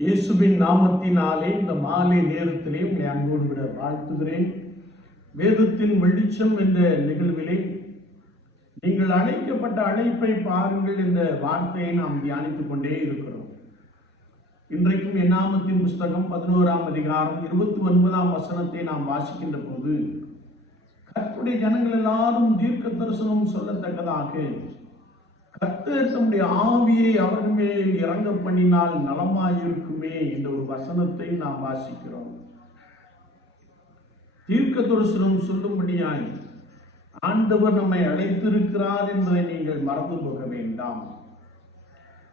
இயேசுவின் நாமத்தினாலே இந்த மாலை நேரத்திலே உங்களை அன்போடு விட வாழ்த்துகிறேன். வேதத்தின் வெளிச்சம் என்ற நிகழ்விலே நீங்கள் அழைக்கப்பட்ட அழைப்பை பாருங்கள் என்ற வார்த்தையை நாம் தியானித்துக் கொண்டே இருக்கிறோம். இன்றைக்கும் எண்ணாமத்தின் புஸ்தகம் பதினோராம் அதிகாரம் இருபத்தி ஒன்பதாம் வசனத்தை நாம் வாசிக்கின்ற போது கற்புடைய ஜனங்கள் எல்லாரும் தீர்க்க தரிசனம் சொல்லத்தக்கதாக கர்த்தர் தம்முடைய ஆவியை அவர் மேல் இறங்க பண்ணினால் நலமாயிருக்குமே என்ற ஒரு வசனத்தை நாம் வாசிக்கிறோம். தீர்க்க தரிசனம் சொல்லும்படியாய் ஆண்டவர் நம்மை அழைத்திருக்கிறார் என்பதை நீங்கள் மறந்து போக வேண்டாம்.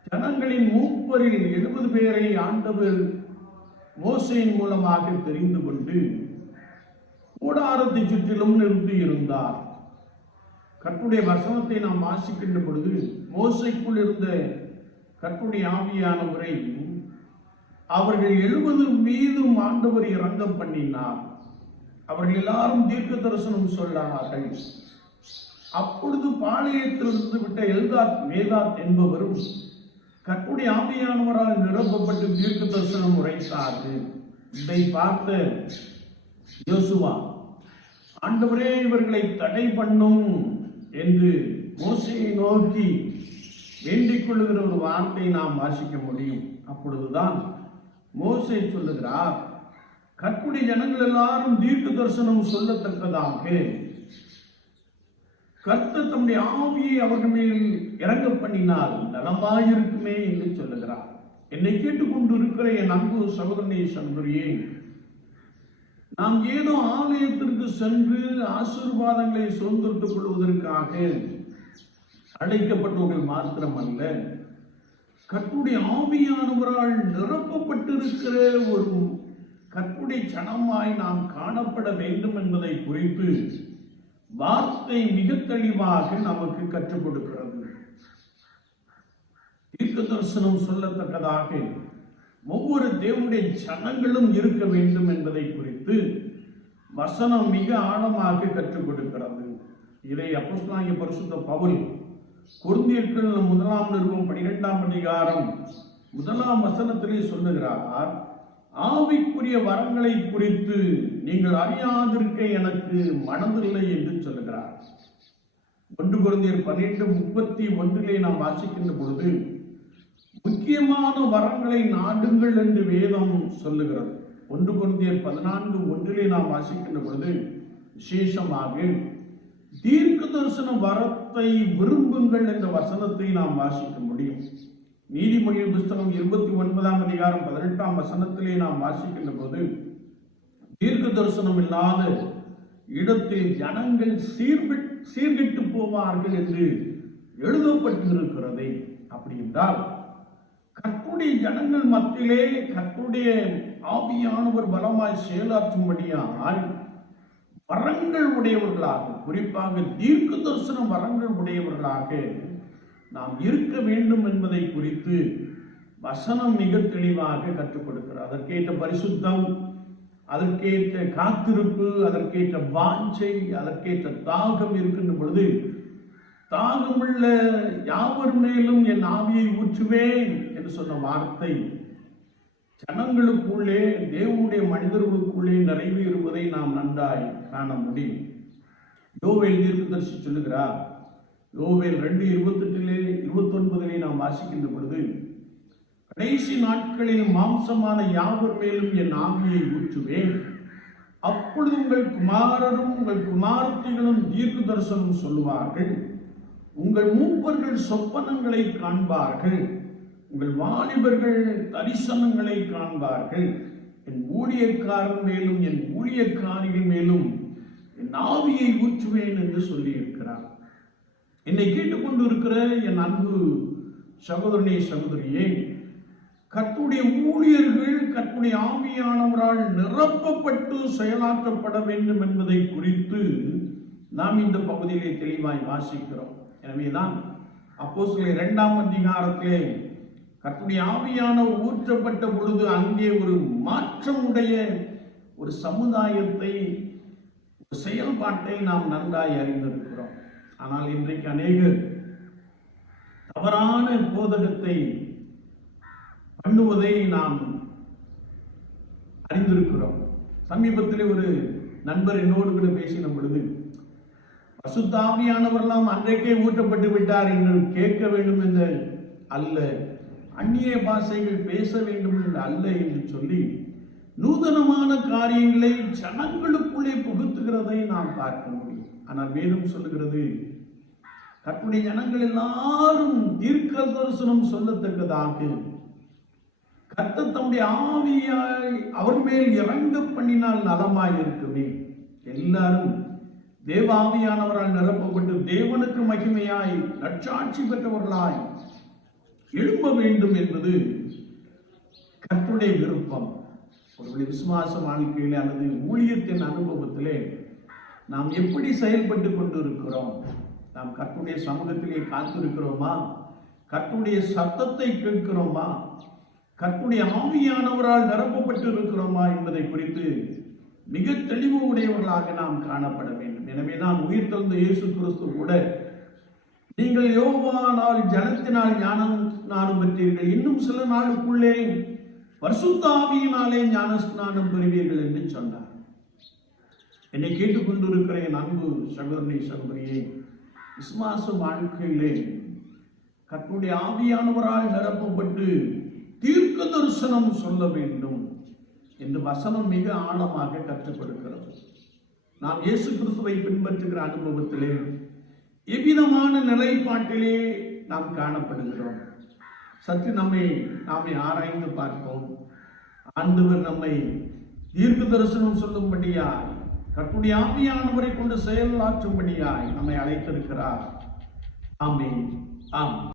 ஜனங்களின் மூப்பரில் எழுபது பேரை ஆண்டவர் மோசையின் மூலமாக தெரிந்து கொண்டு கூடாரத்தை சுற்றிலும் நிறுத்தி இருந்தார் கற்புடைய வசனத்தை நாம் வாசிக்கின்ற பொழுது மோசைக்குள் இருந்த கர்த்துடைய ஆவியானவரை அவர்கள் எழுபது மீதும் ஆண்டவர் இறங்க பண்ணினார். அவர்கள் எல்லாரும் தீர்க்க தரிசனம் சொல்லார்கள் அப்பொழுது பாளையத்திலிருந்து விட்ட எல்காத் மேதாத் என்பவரும் கற்புடைய ஆவியானவரால் நிரப்பப்பட்டு தீர்க்க தரிசனம் உரைத்தார்கள். இதை பார்த்த யோசுவா ஆண்டவரே இவர்களை தடை பண்ணும். என்று மோசையை நோக்கி வேண்டிக் கொள்ளுகிற ஒரு வார்த்தை நாம் வாசிக்க முடியும். அப்பொழுதுதான் மோசை சொல்லுகிறார் கற்புடி ஜனங்கள் எல்லாரும் தீர்க்க தரிசனம் சொல்லத்தக்கதாக. கர்த்த தம்முடைய ஆவியை அவர்கள் மேல் இறங்க பண்ணினால் நலமாயிருக்குமே என்று சொல்லுகிறார். என்னை கேட்டுக்கொண்டு இருக்கிற என் அன்பு சகோதரனே சகோதரியே நாம் ஏதோ ஆலயத்திற்கு சென்று ஆசீர்வாதங்களை சுதந்திரத்துக் கொள்வதற்காக அழைக்கப்பட்டவர்கள் மாத்திரமல்ல கற்புடைய ஆவியானவரால் நிரப்பப்பட்டிருக்கிற ஒரு கற்புடைய சனமாய் நாம் காணப்பட வேண்டும் என்பதை குறித்து வார்த்தை மிக தெளிவாக நமக்கு கற்றுக் கொடுக்கிறது. தீர்க்க தரிசனம் சொல்லத்தக்கதாக ஒவ்வொரு தேவனுடைய ஜனங்களும் இருக்க வேண்டும் என்பதை குறித்து வசனம் மிக ஆழமாக கற்றுக் கொடுக்கிறது. இதை அப்போஸ்தலனாகிய பரிசுத்த பவுல் குருந்தியர்கள் முதலாம் நிறுவனம் பனிரெண்டாம் அதிகாரம் முதலாம் வசனத்திலே சொல்லுகிறார் ஆவிக்குரிய வரங்களை குறித்து நீங்கள் அறியாதிருக்க எனக்கு மனதில்லை என்று சொல்லுகிறார். ஒன்று குருந்தியர் பன்னிரெண்டு முப்பத்தி ஒன்றிலே நாம் வாசிக்கின்ற பொழுது முக்கியமான வரங்களை நாடுங்கள் என்று வேதம் சொல்லுகிறது. ஒன்று குருந்தியர் பதினான்கு ஒன்றிலே நாம் வாசிக்கின்ற பொழுது விசேஷமாக தீர்க்க தரிசன வரத்தை விரும்புங்கள் என்ற வசனத்தை நாம் வாசிக்க முடியும். நீதிமொழி புஸ்தகம் இருபத்தி ஒன்பதாம் அதிகாரம் பதினெட்டாம் வசனத்திலே நாம் வாசிக்கின்ற போது தீர்க்க தரிசனம் இல்லாத இடத்தில் ஜனங்கள் சீர்பிட் சீர்கெட்டு போவார்கள் என்று எழுதப்பட்டிருக்கிறதே. அப்படி என்றால் கற்புடைய ஜனங்கள் மத்தியிலே கற்புடைய ஆவியானவர் பலமாய் செயலாற்றும்படியால் வரங்கள் உடையவர்களாக குறிப்பாக தீர்க்க தரிசன வரங்கள் உடையவர்களாக நாம் இருக்க வேண்டும் என்பதை குறித்து வசனம் மிக தெளிவாக கற்றுக் கொடுக்கிறார். அதற்கேற்ற பரிசுத்தம் அதற்கேற்ற காத்திருப்பு அதற்கேற்ற வாஞ்சை அதற்கேற்ற தாகம் இருக்கின்ற பொழுது தாகமுள்ள யாவர் மேலும் என் ஆவியை ஊற்றுவேன் என்று சொன்ன வார்த்தை ஜனங்களுக்குள்ளே தேவனுடைய மனிதர்களுக்குள்ளே நிறைவேறுவதை நாம் நன்றாய் காண முடியும். யோவேல் தீர்க்கதரிசி சொல்லுகிறார் யோவேல் ரெண்டு இருபத்தெட்டிலே இருபத்தொன்பதிலே நாம் வாசிக்கின்ற பொழுது கடைசி நாட்களில் மாம்சமான யாவர் மேலும் என் ஆவியை ஊற்றுவேன். அப்பொழுது உங்கள் குமாரரும் உங்கள் குமாரத்திகளும் தீர்க்க தரிசனம் சொல்லுவார்கள். உங்கள் மூப்பர்கள் சொப்பனங்களை காண்பார்கள். உங்கள் வாலிபர்கள் தரிசனங்களை காண்பார்கள். என் ஊழியக்காரன் மேலும் என் ஊழியக்காரிகள் மேலும் என் ஆவியை ஊற்றுவேன் என்று சொல்லியிருக்கிறார். என்னை கேட்டுக்கொண்டு இருக்கிற என் அன்பு சகோதரனே சகோதரியே கற்புடைய ஊழியர்கள் கற்புடைய ஆவியானவரால் நிரப்பப்பட்டு செயலாக்கப்பட வேண்டும் என்பதை குறித்து நாம் இந்த பகுதியிலே தெளிவாய் வாசிக்கிறோம். எனவேதான் அப்போ சில இரண்டாம் அதிகாரத்திலே கத்துடைய ஆவியான ஊற்றப்பட்ட பொழுது அங்கே ஒரு மாற்றம் உடைய ஒரு சமுதாயத்தை ஒரு செயல்பாட்டை நாம் நன்றாய் அறிந்திருக்கிறோம். ஆனால் இன்றைக்கு அநேகர் தவறான போதகத்தை பண்ணுவதை நாம் அறிந்திருக்கிறோம். சமீபத்தில் ஒரு நண்பர் என்னோடு கூட பேசின பொழுது பசுத்தாவியானவரெல்லாம் அன்றைக்கே ஊற்றப்பட்டு விட்டார் என்று கேட்க வேண்டும் என்று அல்ல. அந்நிய பாஷைகள் பேச வேண்டும் என்று அல்ல என்று சொல்லி நூதனமான காரியங்களை ஜனங்களுக்குள்ளே புகுத்துகிறதை நாம் பார்க்க முடியும். ஆனால் மேலும் சொல்லுகிறது கற்புடைய ஜனங்கள் எல்லாரும் தீர்க்க தரிசனம் சொல்லத்தக்கதாக. கத்த தம்முடைய ஆவியாய் அவர் மேல் இறங்க பண்ணினால் நலமாயிருக்குமே. எல்லாரும் தேவாவியானவரால் நிரப்பப்பட்டு தேவனுக்கு மகிமையாய் நற்சாட்சி பெற்றவர்களாய் எழும்ப வேண்டும் என்பது கற்றுடைய விருப்பம். ஒரு விசுவாச வாழ்க்கையிலே அல்லது ஊழியத்தின் அனுபவத்திலே நாம் எப்படி செயல்பட்டு கொண்டிருக்கிறோம்? நாம் கற்றுடைய சமூகத்திலே காத்திருக்கிறோமா? கற்றுடைய சத்தத்தை கேட்கிறோமா? கற்புடைய ஆவியானவரால் நிரப்பப்பட்டு இருக்கிறோமா என்பதை குறித்து மிக தெளிவு உடையவர்களாக நாம் காணப்பட வேண்டும். எனவே நான் உயிர் தந்த இயேசு கிறிஸ்து கூட நீங்கள் யோவானால் ஜனத்தினால் ஞானம் ஸ்நானம் பெற்றீர்கள். இன்னும் சில நாளுக்குள்ளே வருஷத்தாவியினாலே ஞான ஸ்நானம் பெறுவீர்கள் என்று சொன்னார். என்னை கேட்டுக்கொண்டிருக்கிற என் அன்பு சகோதரனை சகோதரியே விசுவாச வாழ்க்கையிலே கர்த்தருடைய ஆவியானவரால் நிரப்பப்பட்டு தீர்க்க தரிசனம் சொல்ல வேண்டும். என்று வசனம் மிக ஆழமாக கற்றுக் கொடுக்கிறது நாம் இயேசு கிறிஸ்துவை பின்பற்றுகிற அனுபவத்திலே எவ்விதமான நிலைப்பாட்டிலே நாம் காணப்படுகிறோம். சற்று நம்மை நாமே ஆராய்ந்து பார்ப்போம். ஆண்டவர் நம்மை தீர்க்க தரிசனம் சொல்லும்படியாய் கற்புடைய ஆவியானவரை கொண்டு செயலாற்றும்படியாய் நம்மை அழைத்திருக்கிறார். ஆமே ஆம்.